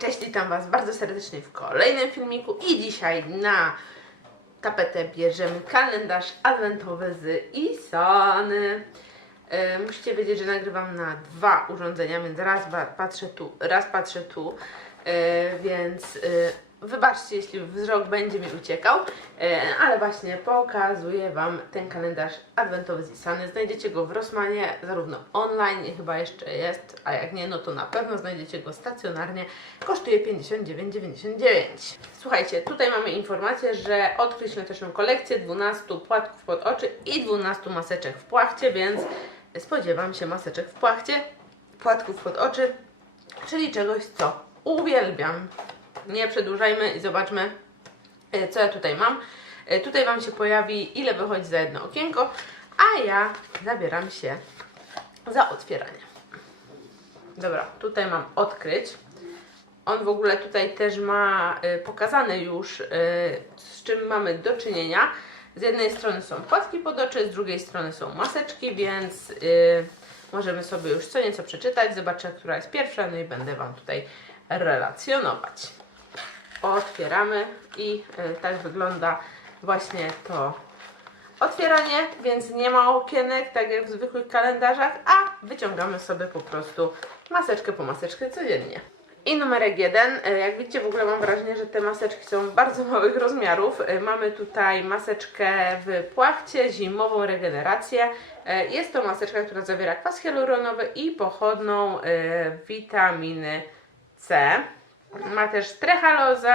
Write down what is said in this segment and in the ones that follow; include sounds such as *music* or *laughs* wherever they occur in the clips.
Cześć, witam Was bardzo serdecznie w kolejnym filmiku i dzisiaj na tapetę bierzemy kalendarz adwentowy z Isony. E, musicie wiedzieć, że nagrywam na dwa urządzenia, więc raz patrzę tu, raz patrzę tu, e, więc e, wybaczcie, jeśli wzrok będzie mi uciekał, e, ale właśnie pokazuję Wam ten kalendarz adwentowy z Isony. Znajdziecie go w Rossmanie, zarówno online, chyba jeszcze jest, a jak nie, no to na pewno znajdziecie go stacjonarnie. Kosztuje 59,99. Słuchajcie, tutaj mamy informację, że odkryć świąteczną kolekcję 12 płatków pod oczy i 12 maseczek w płachcie, więc spodziewam się maseczek w płachcie, płatków pod oczy, czyli czegoś, co uwielbiam. Nie przedłużajmy i zobaczmy, e, co ja tutaj mam. E, Tutaj Wam się pojawi, ile wychodzi za jedno okienko, a ja zabieram się za otwieranie. Dobra, tutaj mam odkryć. On w ogóle tutaj też ma y, pokazane już, z czym mamy do czynienia. Z jednej strony są płatki pod oczy, z drugiej strony są maseczki, więc możemy sobie już co nieco przeczytać. Zobaczę, która jest pierwsza, no i będę Wam tutaj relacjonować. Otwieramy i y, tak wygląda właśnie to otwieranie, więc nie ma okienek, tak jak w zwykłych kalendarzach, a wyciągamy sobie po prostu maseczkę po maseczkę codziennie. I numerek jeden, e, jak widzicie w ogóle mam wrażenie, że te maseczki są bardzo małych rozmiarów. E, Mamy tutaj maseczkę w płachcie, zimową regenerację. E, Jest to maseczka, która zawiera kwas hialuronowy i pochodną e, witaminy C. Ma też trehalozę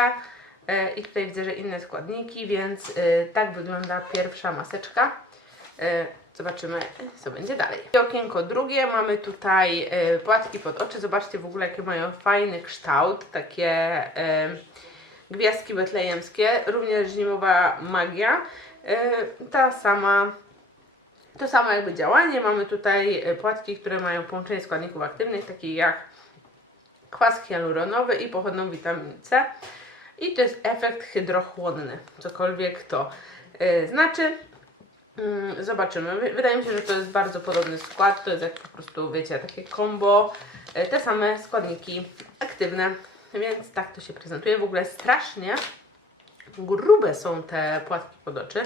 e, i tutaj widzę, że inne składniki, więc e, tak wygląda pierwsza maseczka. E, Zobaczymy, co będzie dalej. Okienko drugie, mamy tutaj płatki pod oczy. Zobaczcie w ogóle, jakie mają fajny kształt. Takie gwiazdki betlejemskie, również zimowa magia. Ta sama to samo jakby działanie. Mamy tutaj płatki, które mają połączenie składników aktywnych, takich jak kwas hialuronowy i pochodną witamin C. I to jest efekt hydrochłonny, cokolwiek to e, znaczy. Mm, Zobaczymy. Wy- Wydaje mi się, że to jest bardzo podobny skład. To jest jak po prostu, wiecie, takie combo. e, Te same składniki aktywne, więc tak to się prezentuje. W ogóle strasznie grube są te płatki pod oczy.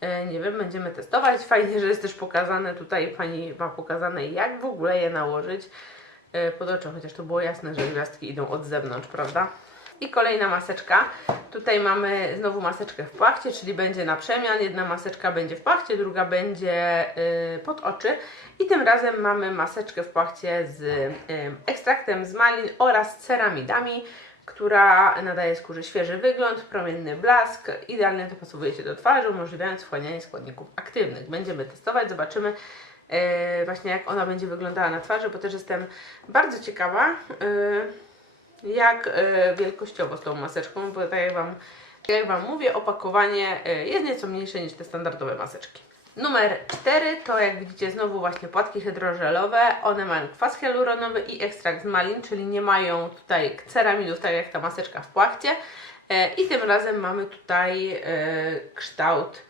E, Nie wiem, będziemy testować. Fajnie, że jest też pokazane tutaj, pani ma pokazane jak w ogóle je nałożyć pod oczy, chociaż to było jasne, że gwiazdki idą od zewnątrz, prawda? I kolejna maseczka. Tutaj mamy znowu maseczkę w płachcie, czyli będzie na przemian. Jedna maseczka będzie w płachcie, druga będzie y, pod oczy. I tym razem mamy maseczkę w płachcie z y, ekstraktem z malin oraz ceramidami, która nadaje skórze świeży wygląd, promienny blask. Idealnie dopasowuje się do twarzy, umożliwiając wchłanianie składników aktywnych. Będziemy testować, zobaczymy właśnie jak ona będzie wyglądała na twarzy, bo też jestem bardzo ciekawa. y, jak e, wielkościowo z tą maseczką, bo tak jak Wam, tak jak wam mówię, opakowanie e, jest nieco mniejsze niż te standardowe maseczki. Numer 4 to jak widzicie znowu właśnie płatki hydrożelowe. One mają kwas hialuronowy i ekstrakt z malin, czyli nie mają tutaj ceramidów, tak jak ta maseczka w płachcie. E, I tym razem mamy tutaj e, kształt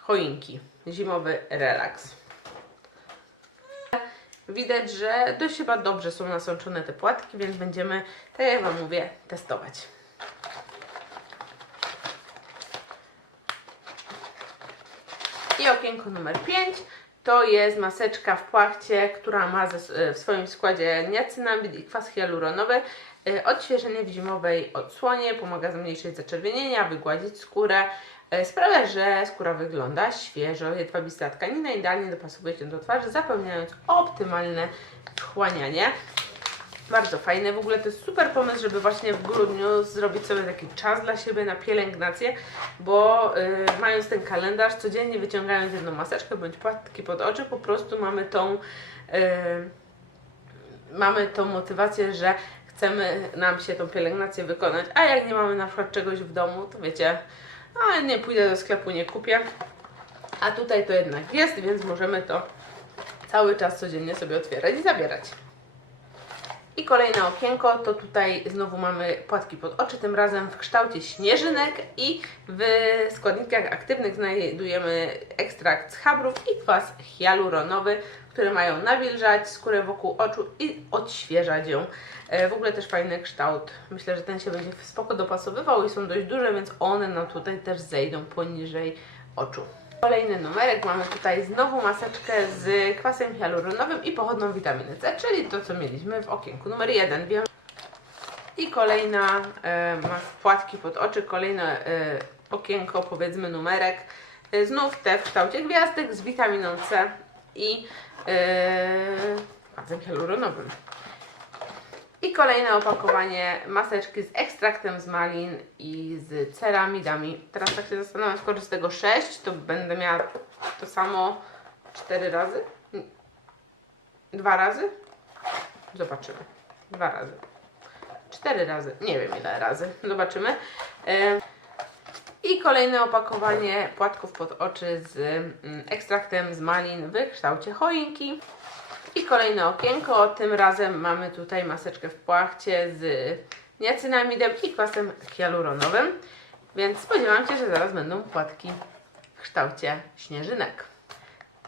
choinki. Zimowy relaks. Widać, że dość chyba dobrze są nasączone te płatki, więc będziemy, tak jak Wam mówię, testować. I okienko numer 5 to jest maseczka w płachcie, która ma w swoim składzie niacynamid i kwas hialuronowy. E, Odświeżenie w zimowej odsłonie, pomaga zmniejszyć zaczerwienienia, wygładzić skórę. E, Sprawia, że skóra wygląda świeżo, jedwabista tkanina idealnie dopasowuje się do twarzy, zapewniając optymalne wchłanianie. Bardzo fajne. W ogóle to jest super pomysł, żeby właśnie w grudniu zrobić sobie taki czas dla siebie na pielęgnację, bo y, mając ten kalendarz, codziennie wyciągając jedną maseczkę bądź płatki pod oczy, po prostu mamy tą, y, mamy tą motywację, że chcemy nam się tą pielęgnację wykonać, a jak nie mamy na przykład czegoś w domu, to wiecie, a nie pójdę do sklepu, nie kupię, a tutaj to jednak jest, więc możemy to cały czas codziennie sobie otwierać i zabierać. I kolejne okienko, to tutaj znowu mamy płatki pod oczy, tym razem w kształcie śnieżynek i w składnikach aktywnych znajdujemy ekstrakt z chabrów i kwas hialuronowy, które mają nawilżać skórę wokół oczu i odświeżać ją. E, W ogóle też fajny kształt. Myślę, że ten się będzie spoko dopasowywał i są dość duże, więc one nam tutaj też zejdą poniżej oczu. Kolejny numerek, mamy tutaj znowu maseczkę z kwasem hialuronowym i pochodną witaminy C, czyli to co mieliśmy w okienku. Numer jeden, wiem. I kolejna e, płatki pod oczy, kolejne e, okienko, powiedzmy numerek. E, znów te w kształcie gwiazdek z witaminą C i e, kwasem hialuronowym. I kolejne opakowanie maseczki z ekstraktem z malin i z ceramidami. Teraz tak się zastanawiam, skoro z tego 6, to będę miała to samo 4 razy? Dwa razy? Zobaczymy. Dwa razy. Cztery razy. Nie wiem ile razy. *laughs* Zobaczymy. E, I kolejne opakowanie płatków pod oczy z mm, ekstraktem z malin w kształcie choinki. I kolejne okienko. Tym razem mamy tutaj maseczkę w płachcie z niacinamidem i kwasem hialuronowym. Więc spodziewam się, że zaraz będą płatki w kształcie śnieżynek.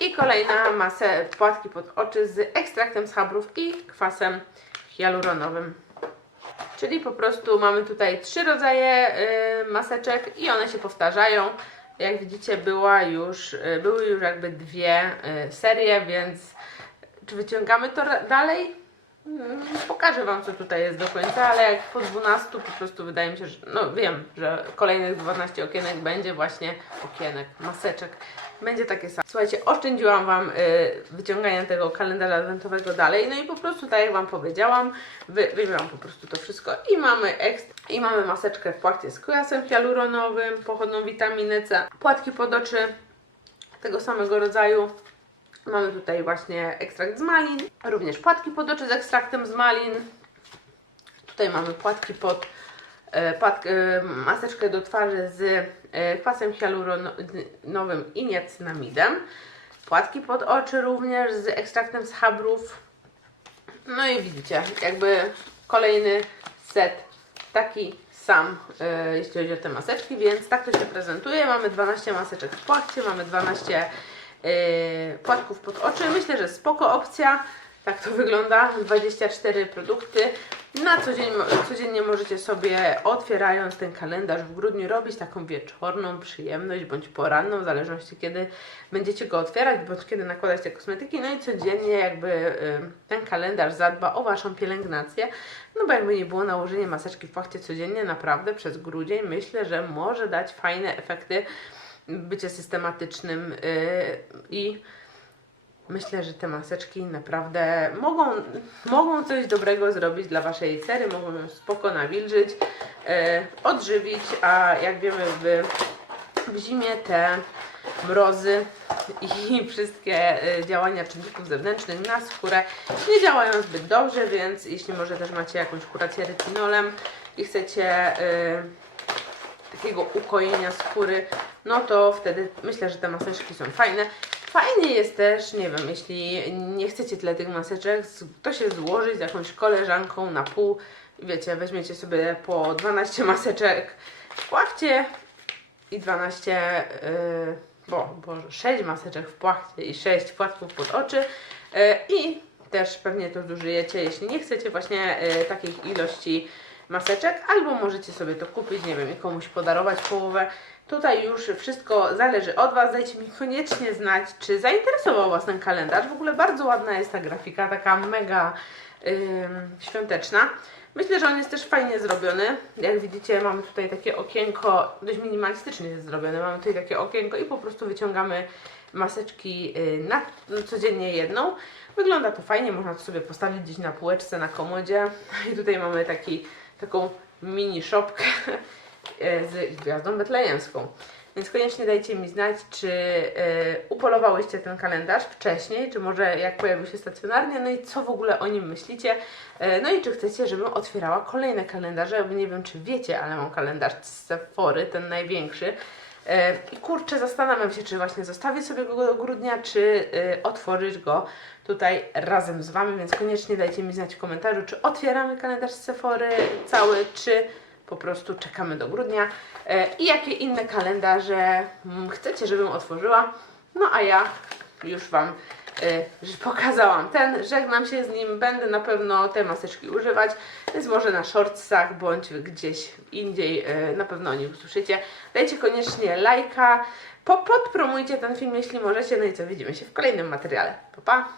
I kolejna masę płatki pod oczy z ekstraktem schabrów i kwasem hialuronowym. Czyli po prostu mamy tutaj trzy rodzaje y, maseczek i one się powtarzają. Jak widzicie, była już, y, były już jakby dwie y, serie, więc czy wyciągamy to dalej? Mm, Pokażę Wam, co tutaj jest do końca, ale jak po 12 po prostu wydaje mi się, że no wiem, że kolejnych 12 okienek będzie właśnie okienek, maseczek. Będzie takie samo. Słuchajcie, oszczędziłam Wam y, wyciągania tego kalendarza adwentowego dalej. No i po prostu, tak jak Wam powiedziałam, wy, wybrałam po prostu to wszystko i mamy ekstra, i mamy maseczkę w płachcie z kwasem hialuronowym, pochodną witaminę C, płatki pod oczy tego samego rodzaju. Mamy tutaj właśnie ekstrakt z malin, również płatki pod oczy z ekstraktem z malin. Tutaj mamy płatki pod e, płat, e, maseczkę do twarzy z e, kwasem hialuronowym i niacinamidem. Płatki pod oczy również z ekstraktem z chabrów. No i widzicie, jakby kolejny set taki sam, jeśli chodzi o te maseczki, więc tak to się prezentuje. Mamy 12 maseczek w płachcie, mamy 12 e, płatków pod oczy. Myślę, że spoko opcja. Tak to wygląda. 24 produkty. Na co dzień, codziennie możecie sobie, otwierając ten kalendarz w grudniu, robić taką wieczorną przyjemność bądź poranną, w zależności kiedy będziecie go otwierać, bądź kiedy nakładać te kosmetyki. No i codziennie jakby y, ten kalendarz zadba o Waszą pielęgnację. No bo jakby nie było nałożenie maseczki w płachcie codziennie, naprawdę przez grudzień myślę, że może dać fajne efekty bycie systematycznym y, i Myślę, że te maseczki naprawdę mogą, mogą coś dobrego zrobić dla Waszej cery, mogą ją spoko nawilżyć, e, odżywić, a jak wiemy w, w zimie te mrozy i *laughs* wszystkie e, działania czynników zewnętrznych na skórę nie działają zbyt dobrze, więc jeśli może też macie jakąś kurację retinolem i chcecie e, takiego ukojenia skóry, no to wtedy myślę, że te maseczki są fajne. Fajnie jest też, nie wiem, jeśli nie chcecie tyle tych maseczek, to się złożyć z jakąś koleżanką na pół. Wiecie, weźmiecie sobie po 12 maseczek płachcie i 12, yy, bo, Boże, 6 maseczek w płachcie i 6 płatków pod oczy yy, i też pewnie to zużyjecie, jeśli nie chcecie właśnie yy, takich ilości maseczek, albo możecie sobie to kupić, nie wiem, i komuś podarować połowę. Tutaj już wszystko zależy od Was. Dajcie mi koniecznie znać, czy zainteresował Was ten kalendarz. W ogóle bardzo ładna jest ta grafika, taka mega ym, świąteczna. Myślę, że on jest też fajnie zrobiony. Jak widzicie, mamy tutaj takie okienko, dość minimalistycznie jest zrobione. Mamy tutaj takie okienko i po prostu wyciągamy maseczki y, na, codziennie jedną. Wygląda to fajnie, można to sobie postawić gdzieś na półeczce, na komodzie. *laughs* I tutaj mamy taki, taką mini szopkę *laughs* e, z gwiazdą betlejemską. Więc koniecznie dajcie mi znać, czy e, upolowałyście ten kalendarz wcześniej, czy może jak pojawił się stacjonarnie, no i co w ogóle o nim myślicie. E, no i czy chcecie, żebym otwierała kolejne kalendarze, bo nie wiem, czy wiecie, ale mam kalendarz z Sephory, ten największy. E, I kurczę, zastanawiam się, czy właśnie zostawić sobie go do grudnia, czy e, otworzyć go tutaj razem z Wami, więc koniecznie dajcie mi znać w komentarzu, czy otwieramy kalendarz Sephory cały, czy po prostu czekamy do grudnia e, i jakie inne kalendarze chcecie, żebym otworzyła. No a ja już Wam pokazałam ten, żegnam się z nim, będę na pewno te maseczki używać, więc może na shortsach bądź gdzieś indziej y, na pewno o nich usłyszycie. Dajcie koniecznie lajka, po, podpromujcie ten film, jeśli możecie, no i co, widzimy się w kolejnym materiale. Pa, pa!